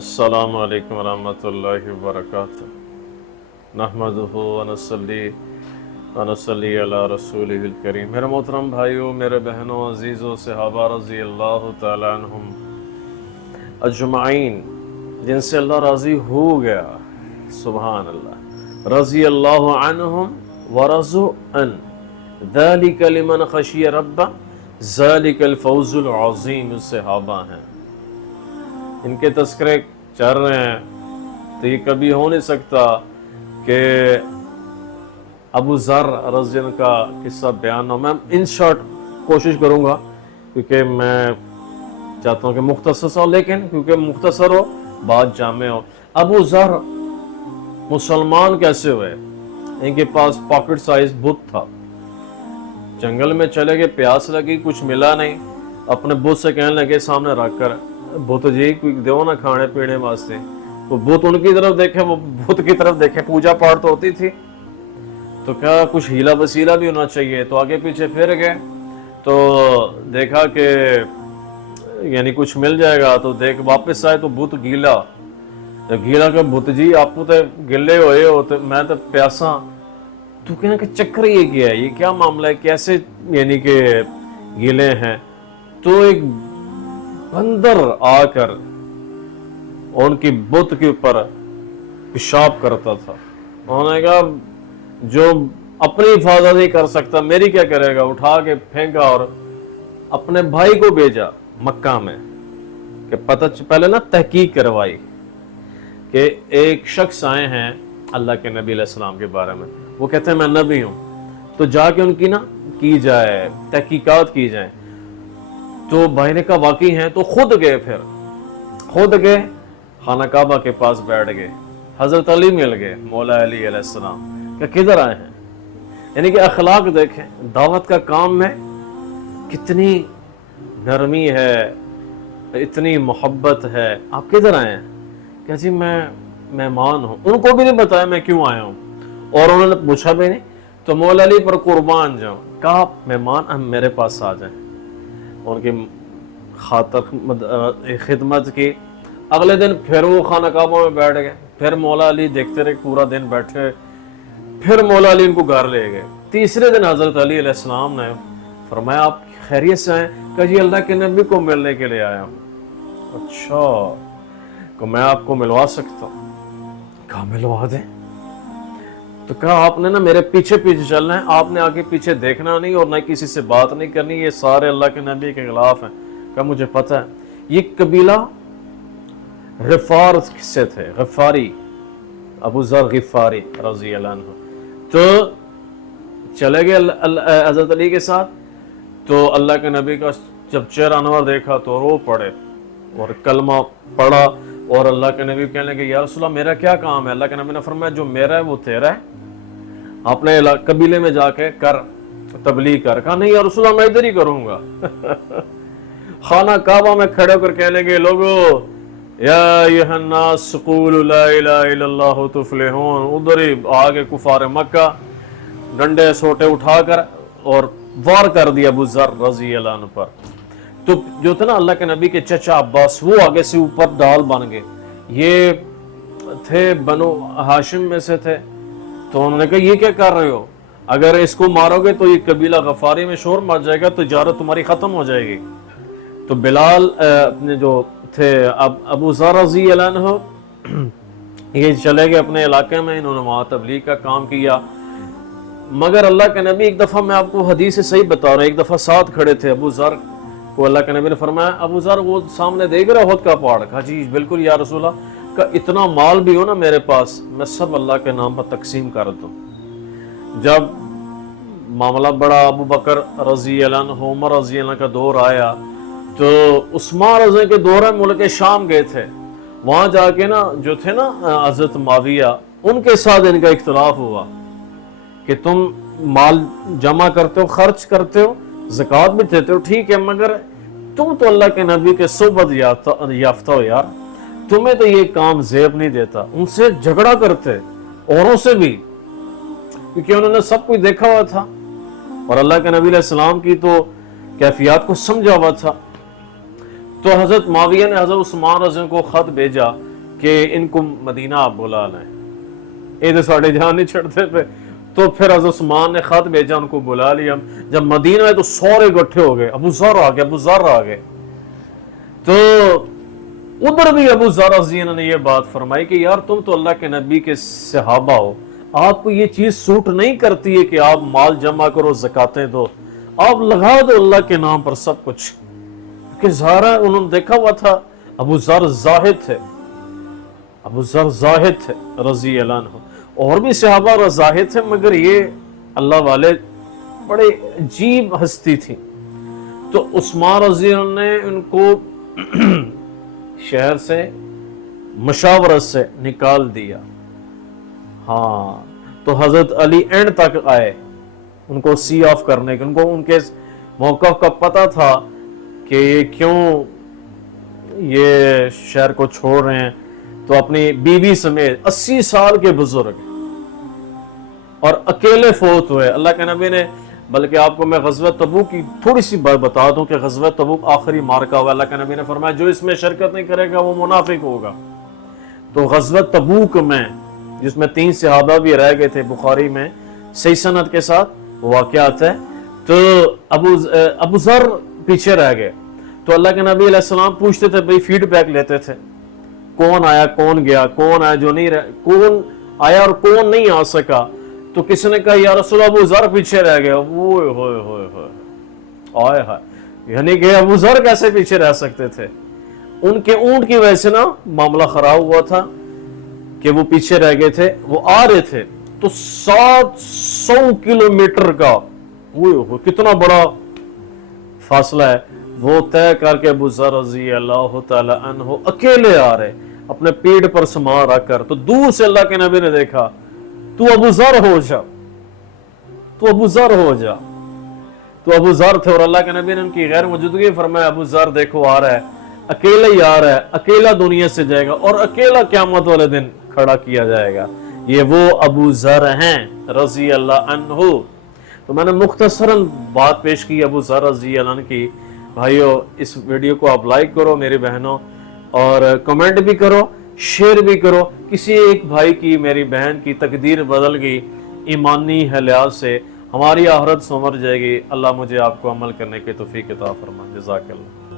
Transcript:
السلام علیکم ورحمۃ اللہ وبرکاتہ نحمدہ ونصلی علی رسولہ الکریم۔ میرے محترم بھائیوں، میرے بہنوں، عزیزوں، صحابہ رضی اللہ تعالیٰ عنہم اجمعین جن سے اللہ راضی ہو گیا، سبحان اللہ، رضی اللہ عنہم ورضوا عنہ، ذالک لمن خشی ربہ، ذالک الفوز العظیم۔ صحابہ ہیں، ان کے تذکرے چل رہے ہیں، تو یہ کبھی ہو نہیں سکتا کہ ابو ذر رضی اللہ عنہ کا قصہ بیان ہو۔ میں ان شارٹ کوشش کروں گا کیونکہ میں چاہتا ہوں کہ مختصر ہو، لیکن کیونکہ مختصر ہو بات جامع ہو۔ ابو ذر مسلمان کیسے ہوئے؟ ان کے پاس پاکٹ سائز بت تھا، جنگل میں چلے گئے، پیاس لگی، کچھ ملا نہیں، اپنے بت سے کہنے لگے سامنے رکھ کر، بت جی کوئی دیو نہ کھانے پینے واسطے۔ وہ بت ان کی طرف دیکھے، وہ بت کی طرف دیکھے، پوجا پاٹ تو ہوتی تھی، تو کیا کچھ ہیلا وسیلہ بھی ہونا چاہیے، تو آگے پیچھے پھر گئے تو دیکھا کہ یعنی کچھ مل جائے گا، تو دیکھ واپس آئے تو بت گیلا، گیلا کہ بت جی آپ تو گلے ہوئے ہو، تو میں تو پیاسا، تو کہنا کہ چکر یہ کیا ہے، یہ کیا معاملہ ہے، کیسے یعنی کہ گیلے ہیں؟ تو ایک بندر آ کر ان کی بت کے اوپر پیشاب کرتا تھا۔ انہوں نے کہا جو اپنی حفاظت نہیں کر سکتا میری کیا کرے گا، اٹھا کے پھینکا اور اپنے بھائی کو بھیجا مکہ میں کہ پہلے نا تحقیق کروائی کہ ایک شخص آئے ہیں اللہ کے نبی علیہ السلام کے بارے میں، وہ کہتے ہیں میں نبی ہوں، تو جا کے ان کی نا کی جائے، تحقیقات کی جائیں۔ تو بھائی نے کہا واقعی ہیں، تو خود گئے خانہ کعبہ کے پاس بیٹھ گئے، حضرت علی مل گئے، مولا علی علیہ السلام کہ کدھر آئے ہیں؟ یعنی کہ اخلاق دیکھیں، دعوت کا کام میں کتنی نرمی ہے، اتنی محبت ہے، آپ کدھر آئے ہیں؟ کہ جی میں مہمان ہوں، ان کو بھی نہیں بتایا میں کیوں آیا ہوں، اور انہوں نے پوچھا بھی نہیں، تو مولا علی پر قربان جاؤں، کہا مہمان ہم میرے پاس آ جائیں، ان کی خاطر خدمت کی۔ اگلے دن پھر وہ خانہ کعبہ میں بیٹھ گئے، پھر مولا علی دیکھتے رہے، پورا دن بیٹھے، پھر مولا علی ان کو گھر لے گئے۔ تیسرے دن حضرت علی علیہ السلام نے فرمایا آپ خیریت سے آئے؟ کہ جی اللہ کے نبی کو ملنے کے لیے آیا ہوں۔ اچھا، کہ میں آپ کو ملوا سکتا ہوں؟ کہا ملوا دیں۔ تو کہا آپ نے نا میرے پیچھے چلنا ہے، آپ نے آگے پیچھے دیکھنا نہیں اور نہ کسی سے بات نہیں کرنی، یہ سارے اللہ کے نبی کے خلاف ہیں۔ کہا مجھے پتہ ہے۔ یہ قبیلہ غفار سے تھے، غفاری، ابو ذر غفاری رضی اللہ عنہ۔ تو چلے گئے حضرت علی کے ساتھ، تو اللہ کے نبی کا جب چہرہ انور دیکھا تو رو پڑے اور کلمہ پڑھا، اور اللہ کے نبی کہنے لگے یا رسول اللہ میرا کیا کام ہے؟ اللہ کے نبی نے فرمایا جو میرا ہے وہ تیرا ہے، اپنے قبیلے میں جا کے کر تبلیغ کر۔ کہا نہیں یا رسول اللہ میں ادھر ہی کروں گا۔ خانہ کعبہ میں کھڑے ہو کر کہنے لگے لوگو یا ایھا الناس قولوا لا الہ الا اللہ تفلحون۔ ادھر ہی آگے کفار مکہ ڈنڈے سوٹے اٹھا کر اور وار کر دیا ابو ذر رضی اللہ عنہ پر۔ تو جو تھے نا اللہ کے نبی کے چچا عباس، وہ آگے سے اوپر ڈال بن گئے، یہ تھے بنو ہاشم میں سے تھے، تو انہوں نے کہا یہ کیا کر رہے ہو؟ اگر اس کو مارو گے تو یہ قبیلہ غفاری میں شور مچ جائے گا، تجارت تمہاری ختم ہو جائے گی۔ تو بلال اپنے جو تھے ابو ذر رضی اللہ عنہ، یہ چلے گئے اپنے علاقے میں، انہوں نے وہاں تبلیغ کا کام کیا۔ مگر اللہ کے نبی ایک دفعہ، میں آپ کو حدیث سے صحیح بتا رہا ہوں، ایک دفعہ ساتھ کھڑے تھے ابو ذر کو، اللہ کے نبی نے فرمایا ابو ذر وہ سامنے دیکھ رہا احد کا پہاڑ؟ کہا جی بالکل یا رسول اللہ۔ کہ اتنا مال بھی ہو نا میرے پاس، میں سب اللہ کے نام پر تقسیم کر دوں۔ جب معاملہ بڑا، ابو بکر رضی اللہ عنہ، عمر رضی اللہ عنہ کا دور آیا، تو عثمان رضی کے دور میں ملک شام گئے تھے، وہاں جا کے نا جو تھے نا حضرت معاویہ، ان کے ساتھ ان کا اختلاف ہوا کہ تم مال جمع کرتے ہو، خرچ کرتے ہو، زکوٰۃ بھی دیتے ہو، ٹھیک ہے، مگر تم تو اللہ کے نبی کے صحبت یافتہ ہو یار، تمہیں تو یہ کام زیب نہیں دیتا۔ ان سے جھگڑا کرتے، اوروں سے بھی، کیونکہ انہوں نے سب کچھ دیکھا ہوا تھا اور اللہ کے نبی علیہ السلام کی تو کیفیات کو سمجھا ہوا تھا۔ تو حضرت معاویہ نے حضرت عثمان رضی اللہ عنہ کو خط بھیجا کہ ان کو مدینہ آپ بلا لیں، یہ تو ساڑھے جان نہیں چھڑتے پہ. تو پھر حضرت عثمان نے خط بھیجا، ان کو بلا لیا. جب مدینہ ہے تو سارے اکٹھے ہو گئے، ابو ذر آ گئے، ابو ذر آ گئے. تو ادھر بھی ابو ذر رضی اللہ عنہ نے یہ بات فرمائی کہ یار تم تو اللہ کے نبی کے صحابہ ہو، آپ کو یہ چیز سوٹ نہیں کرتی ہے کہ آپ مال جمع کرو، زکاتیں دو، آپ لگا دو اللہ کے نام پر سب کچھ. کہ ظاہر انہوں نے دیکھا ہوا تھا ابو ذر زاہد تھے، ابو ذر زاہد تھے رضی اللہ عنہ. اور بھی صحابہ اور زاہد تھے، مگر یہ اللہ والے بڑے عجیب ہستی تھی. تو عثمان رضی اللہ عنہ نے ان کو شہر سے مشاورت سے نکال دیا. ہاں تو حضرت علی اینڈ تک آئے ان کو سی آف کرنے کے. ان کو ان کے موقف کا پتہ تھا کہ یہ کیوں یہ شہر کو چھوڑ رہے ہیں. تو اپنی بیوی سمیت 80 سال کے بزرگ اور اکیلے فوت ہوئے. اللہ کے نبی نے، بلکہ آپ کو میں غزوہ تبوک کی تھوڑی سی بات بتا دوں کہ غزوہ تبوک آخری مارکہ ہوا. اللہ کے نبی نے فرمایا جو اس میں شرکت نہیں کرے گا وہ منافق ہوگا. تو غزوہ تبوک میں جس میں 3 صحابہ بھی رہ گئے تھے، بخاری میں صحیح سند کے ساتھ واقعات ہے. تو ابو ذر پیچھے رہ گئے. تو اللہ کے نبی علیہ السلام پوچھتے تھے، بھئی فیڈ بیک لیتے تھے، کون آیا کون گیا، کون آیا جو نہیں کون آیا اور کون نہیں آ سکا. تو کسی نے کہا یا رسول اللہ ابو ذر پیچھے رہ گیا. اوئے ہوئے ہوئے ہوئے آئے ہائے، یعنی کہ ابو ذر کیسے پیچھے رہ سکتے تھے؟ ان کے اونٹ کی وجہ سے نا معاملہ خراب ہوا تھا کہ وہ پیچھے رہ گئے تھے. وہ آ رہے تھے تو 700 کلومیٹر کا کتنا بڑا فاصلہ ہے وہ طے کر کے ابو ذر رضی اللہ تعالی عنہ اکیلے آ رہے اپنے پیٹ پر سامان رکھ کر. تو دور سے اللہ کے نبی نے دیکھا، تو ابو ذر ہو جا، تو ابو ذر ہو جا. تو ابو ذر تھے اور اللہ کے نبی نے ان کی غیر موجودگی فرمایا ابو ذر دیکھو آ رہا ہے، اکیلا ہی آ رہا ہے، اکیلا دنیا سے جائے گا اور اکیلا قیامت والے دن کھڑا کیا جائے گا. یہ وہ ابو ذر ہیں رضی اللہ عنہ. تو میں نے مختصراً بات پیش کی ابو ذر رضی اللہ عنہ کی. بھائیو اس ویڈیو کو آپ لائک کرو میری بہنوں، اور کمنٹ بھی کرو، شیئر بھی کرو. کسی ایک بھائی کی، میری بہن کی تقدیر بدل گئی ایمانی لحاظ سے، ہماری آخرت سنور جائے گی. اللہ مجھے آپ کو عمل کرنے کی توفیق عطا فرمائے. جزاک اللہ.